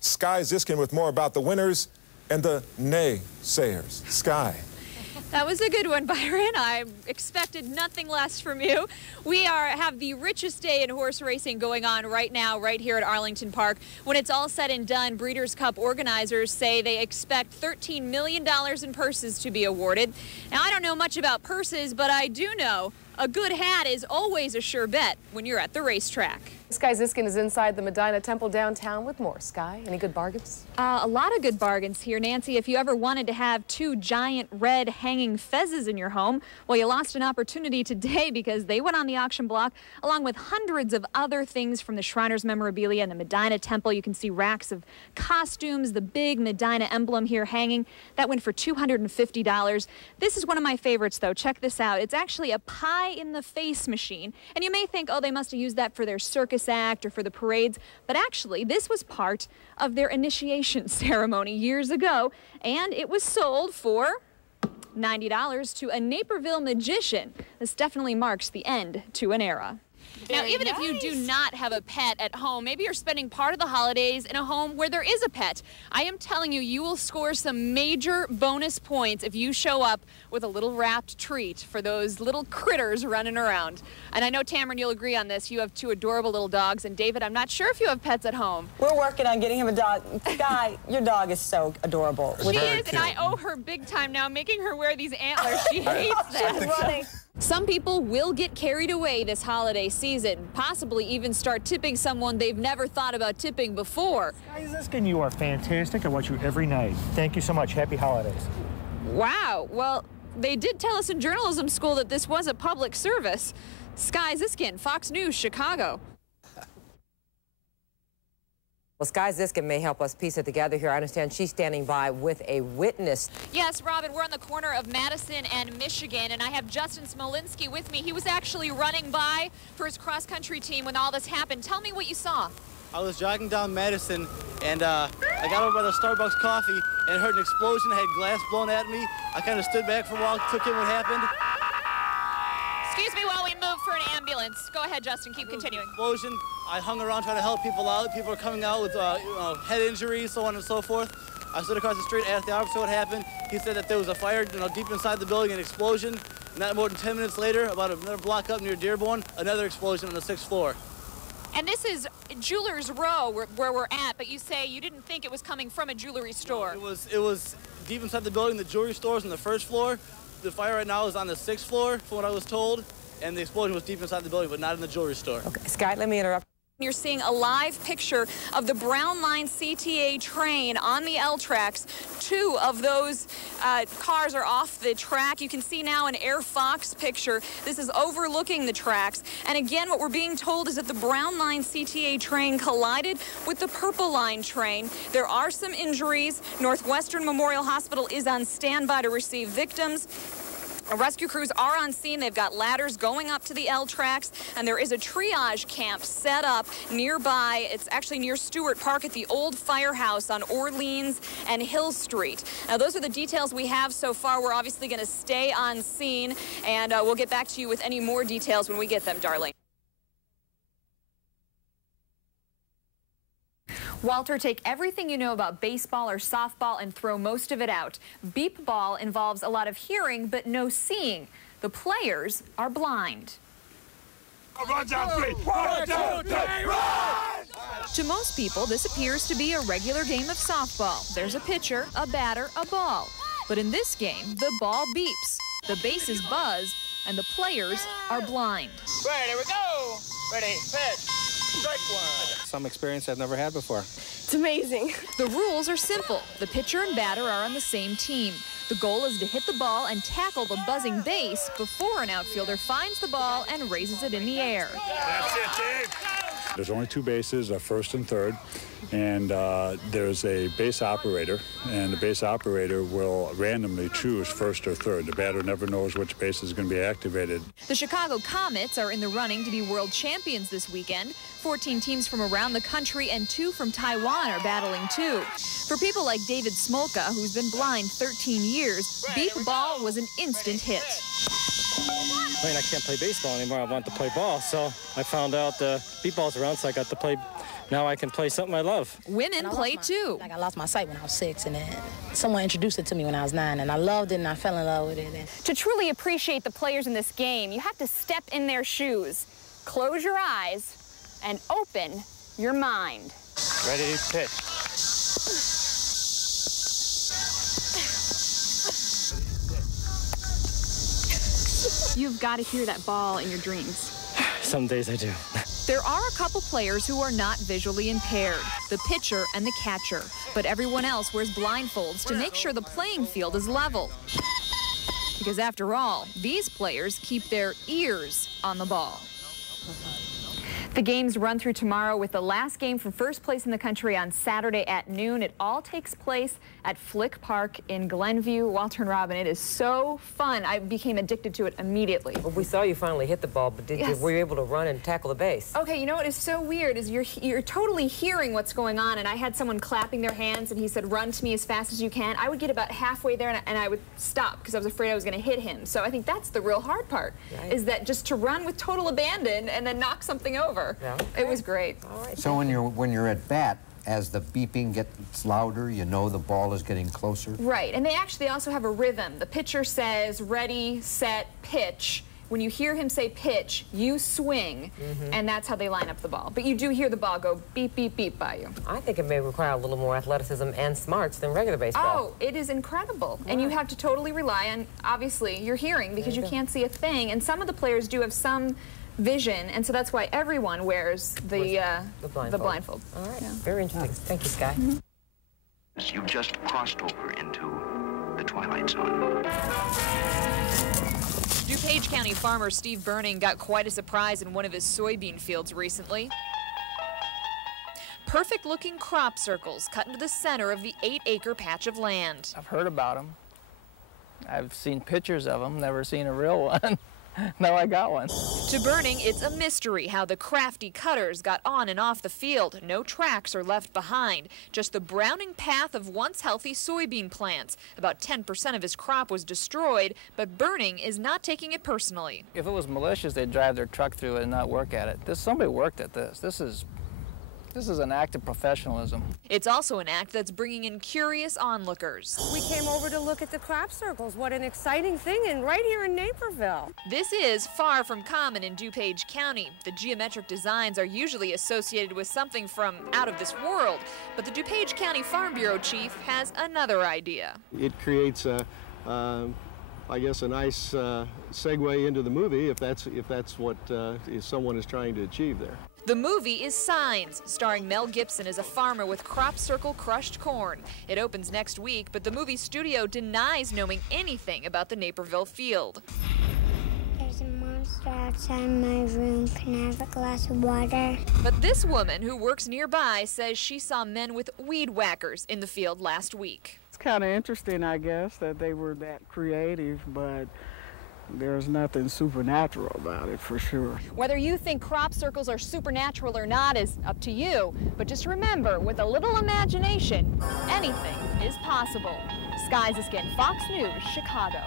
Sky Ziskin with more about the winners and the naysayers. Sky. That was a good one, Byron. I expected nothing less from you. We have the richest day in horse racing going on right now, right here at Arlington Park. When it's all said and done, Breeders' Cup organizers say they expect $13 million in purses to be awarded. Now, I don't know much about purses, but I do know a good hat is always a sure bet when you're at the racetrack. Sky Ziskin is inside the Medina Temple downtown with more. Sky, any good bargains? A lot of good bargains here, Nancy. If you ever wanted to have 2 giant red hanging fezzes in your home, well, you lost an opportunity today because they went on the auction block along with hundreds of other things from the Shriners memorabilia and the Medina Temple. You can see racks of costumes, the big Medina emblem here hanging. That went for $250. This is one of my favorites, though. Check this out. It's actually a pie-in-the-face machine. And you may think, oh, they must have used that for their circus act or for the parades, but actually this was part of their initiation ceremony years ago, and it was sold for $90 to a Naperville magician. This definitely marks the end to an era. Now, even if you do not have a pet at home, maybe you're spending part of the holidays in a home where there is a pet. I am telling you, you will score some major bonus points if you show up with a little wrapped treat for those little critters running around. And I know, Tamron, you'll agree on this. You have 2 adorable little dogs. And David, I'm not sure if you have pets at home. We're working on getting him a dog. Guy, your dog is so adorable. She is, and I owe her big time now, making her wear these antlers. She hates them. Some people will get carried away this holiday season, possibly even start tipping someone they've never thought about tipping before. Sky Ziskin, you are fantastic. I watch you every night. Thank you so much. Happy holidays. Wow. Well, they did tell us in journalism school that this was a public service. Sky Ziskin, Fox News, Chicago. Well, Sky Ziskin may help us piece it together here. I understand she's standing by with a witness. Yes, Robin, we're on the corner of Madison and Michigan, and I have Justin Smolinski with me. He was actually running by for his cross-country team when all this happened. Tell me what you saw. I was jogging down Madison, and I got over by the Starbucks coffee and heard an explosion. I had glass blown at me. I kind of stood back for a while, took in what happened. Excuse me while we move for an ambulance. Go ahead, Justin. Keep continuing. Explosion. I hung around trying to help people out. People are coming out with head injuries, so on and so forth. I stood across the street, asked the officer what happened. He said that there was a fire, deep inside the building, an explosion. Not more than 10 minutes later, about another block up near Dearborn, another explosion on the 6th floor. And this is Jewelers Row where we're at, but you say you didn't think it was coming from a jewelry store. No, it was deep inside the building. The jewelry store is on the 1st floor. The fire right now is on the 6th floor, from what I was told. And the explosion was deep inside the building, but not in the jewelry store. Okay, Sky, let me interrupt. You're seeing a live picture of the Brown Line CTA train on the L tracks. 2 of those cars are off the track. You can see now an Air Fox picture. This is overlooking the tracks. And again, what we're being told is that the Brown Line CTA train collided with the Purple Line train. There are some injuries. Northwestern Memorial Hospital is on standby to receive victims. Rescue crews are on scene. They've got ladders going up to the L tracks, and there is a triage camp set up nearby. It's actually near Stewart Park at the old firehouse on Orleans and Hill Street. Now, those are the details we have so far. We're obviously going to stay on scene, and we'll get back to you with any more details when we get them, Darlene. Walter, take everything you know about baseball or softball and throw most of it out. Beep ball involves a lot of hearing but no seeing. The players are blind. Run down 3, 1, 2, 3, run! To most people, this appears to be a regular game of softball. There's a pitcher, a batter, a ball. But in this game, the ball beeps, the bases buzz, and the players are blind. Ready, we go! Ready, pitch! Strike 1. Some experience I've never had before. It's amazing. The rules are simple. The pitcher and batter are on the same team. The goal is to hit the ball and tackle the buzzing base before an outfielder finds the ball and raises it in the air. That's it, Dave. There's only 2 bases, first and third, and there's a base operator, and the base operator will randomly choose first or third. The batter never knows which base is going to be activated. The Chicago Comets are in the running to be world champions this weekend. 14 teams from around the country and 2 from Taiwan are battling too. For people like David Smolka, who's been blind 13 years, beep ball was an instant hit. I can't play baseball anymore. I want to play ball, so I found out beep ball's around, so I got to play now I can play something I love. Women play too. Like I lost my sight when I was 6, and then someone introduced it to me when I was 9, and I loved it, and I fell in love with it. To truly appreciate the players in this game, you have to step in their shoes, close your eyes, and open your mind. Ready to pitch. You've got to hear that ball in your dreams. Some days I do. There are a couple players who are not visually impaired, the pitcher and the catcher, but everyone else wears blindfolds to make sure the playing field is level. Because after all, these players keep their ears on the ball. The games run through tomorrow with the last game for first place in the country on Saturday at noon. It all takes place at Flick Park in Glenview. Walter and Robin, it is so fun. I became addicted to it immediately. Well, we saw you finally hit the ball, but were you able to run and tackle the base? Okay, you know what is so weird is you're totally hearing what's going on, and I had someone clapping their hands, and he said, run to me as fast as you can. I would get about halfway there, and I would stop because I was afraid I was going to hit him. So I think that's the real hard part, is that just to run with total abandon and then knock something over. Yeah. It was great. All right. So when you're at bat, as the beeping gets louder, you know the ball is getting closer? Right, and they actually also have a rhythm. The pitcher says, ready, set, pitch. When you hear him say pitch, you swing, and that's how they line up the ball. But you do hear the ball go beep, beep, beep by you. I think it may require a little more athleticism and smarts than regular baseball. Oh, it is incredible. And you have to totally rely on, obviously, your hearing because you can't see a thing. And some of the players do have some vision, and so that's why everyone wears the blindfold. All right, very interesting. Thank you, Sky. You've just crossed over into the twilight zone. DuPage County farmer Steve Burning got quite a surprise in one of his soybean fields recently. Perfect-looking crop circles cut into the center of the 8-acre patch of land. I've heard about them. I've seen pictures of them, never seen a real one. Now I got one. To Burning, it's a mystery how the crafty cutters got on and off the field. No tracks are left behind, just the browning path of once healthy soybean plants. About 10% of his crop was destroyed, but Burning is not taking it personally. If it was malicious, they'd drive their truck through it and not work at it. Somebody worked at this. This is an act of professionalism. It's also an act that's bringing in curious onlookers. We came over to look at the crop circles. What an exciting thing, and right here in Naperville. This is far from common in DuPage County. The geometric designs are usually associated with something from out of this world, but the DuPage County Farm Bureau chief has another idea. It creates I guess a nice segue into the movie if that's what someone is trying to achieve there. The movie is Signs, starring Mel Gibson as a farmer with crop circle crushed corn. It opens next week, but the movie studio denies knowing anything about the Naperville field. There's a monster outside my room. Can I have a glass of water? But this woman who works nearby says she saw men with weed whackers in the field last week. It's kind of interesting, I guess, that they were that creative, but there's nothing supernatural about it, for sure. Whether you think crop circles are supernatural or not is up to you. But just remember, with a little imagination, anything is possible. Sky Ziskin, Fox News, Chicago.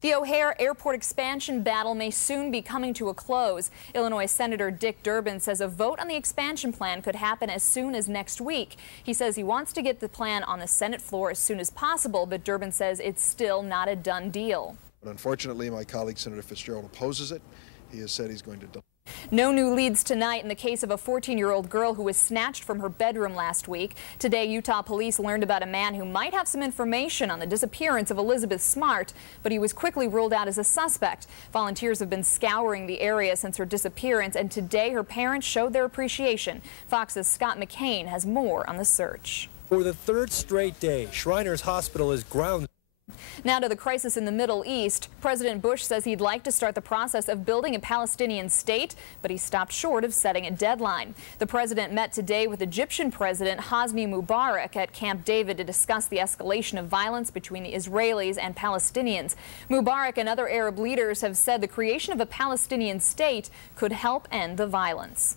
The O'Hare Airport expansion battle may soon be coming to a close. Illinois Senator Dick Durbin says a vote on the expansion plan could happen as soon as next week. He says he wants to get the plan on the Senate floor as soon as possible, but Durbin says it's still not a done deal. But unfortunately, my colleague Senator Fitzgerald opposes it. He has said he's going to delay. No new leads tonight in the case of a 14-year-old girl who was snatched from her bedroom last week. Today, Utah police learned about a man who might have some information on the disappearance of Elizabeth Smart, but he was quickly ruled out as a suspect. Volunteers have been scouring the area since her disappearance, and today her parents showed their appreciation. Fox's Scott McCain has more on the search. For the third straight day, Shriners Hospital is ground. Now to the crisis in the Middle East. President Bush says he'd like to start the process of building a Palestinian state, but he stopped short of setting a deadline. The president met today with Egyptian President Hosni Mubarak at Camp David to discuss the escalation of violence between the Israelis and Palestinians. Mubarak and other Arab leaders have said the creation of a Palestinian state could help end the violence.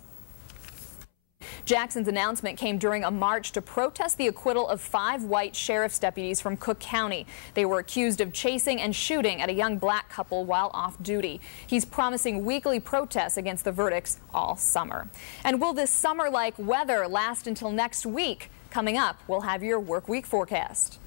Jackson's announcement came during a march to protest the acquittal of 5 white sheriff's deputies from Cook County. They were accused of chasing and shooting at a young black couple while off duty. He's promising weekly protests against the verdicts all summer. And will this summer-like weather last until next week? Coming up, we'll have your work week forecast.